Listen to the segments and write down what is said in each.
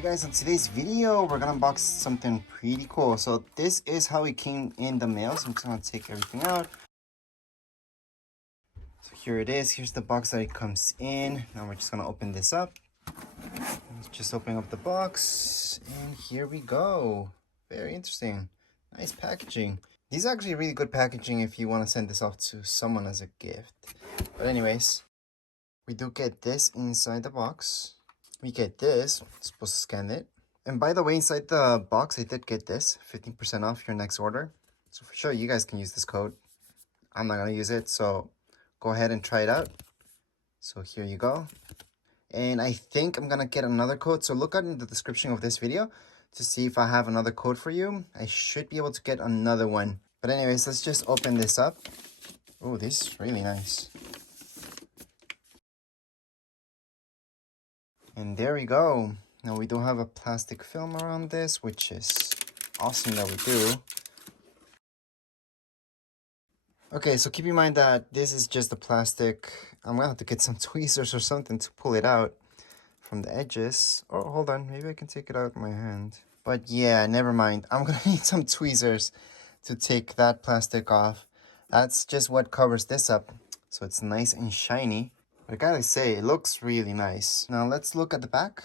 Hey guys, in today's video, we're gonna unbox something pretty cool. So this is how it came in the mail. So I'm just gonna take everything out. So here it is. Here's the box that it comes in. Now we're just gonna open this up. Just opening up the box, and here we go. Very interesting. Nice packaging. These are actually really good packaging if you want to send this off to someone as a gift. But anyways, we do get this inside the box. We get this. Supposed to scan it. And by the way, inside the box, I did get this 15% off your next order. So for sure, you guys can use this code. I'm not gonna use it, so go ahead and try it out. So here you go. And I think I'm gonna get another code. So look out in the description of this video to see if I have another code for you. I should be able to get another one. But anyways, let's just open this up. Oh, this is really nice. And there we go. Now we do have a plastic film around this, which is awesome that we do. Okay, so keep in mind that this is just the plastic. I'm gonna have to get some tweezers or something to pull it out from the edges. Oh, hold on, maybe I can take it out with my hand. But yeah, never mind. I'm gonna need some tweezers to take that plastic off. That's just what covers this up, so it's nice and shiny. But I gotta say, it looks really nice. Now let's look at the back.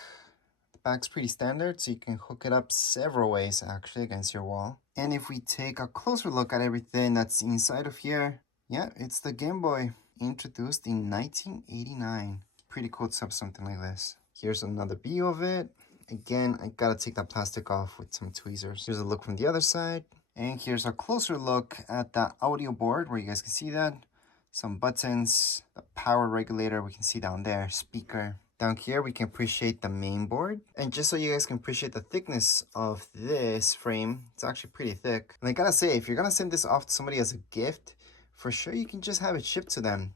The back's pretty standard, so you can hook it up several ways actually against your wall. And if we take a closer look at everything that's inside of here, yeah, it's the Game Boy, introduced in 1989. Pretty cool to have something like this. Here's another view of it. Again, I gotta take that plastic off with some tweezers. Here's a look from the other side. And here's a closer look at the audio board where you guys can see that. Some buttons, the power regulator, we can see down there, speaker. Down here, we can appreciate the main board. And just so you guys can appreciate the thickness of this frame, it's actually pretty thick. And I gotta say, if you're gonna send this off to somebody as a gift, for sure you can just have it shipped to them,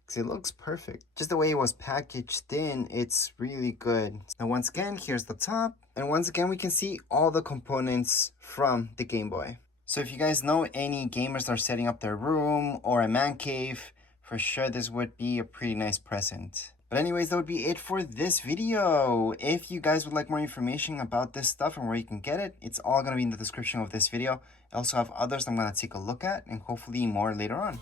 because it looks perfect. Just the way it was packaged in, it's really good. Now once again, here's the top. And once again, we can see all the components from the Game Boy. So if you guys know any gamers that are setting up their room or a man cave, for sure this would be a pretty nice present. But anyways, that would be it for this video. If you guys would like more information about this stuff and where you can get it, it's all going to be in the description of this video. I also have others I'm going to take a look at and hopefully more later on.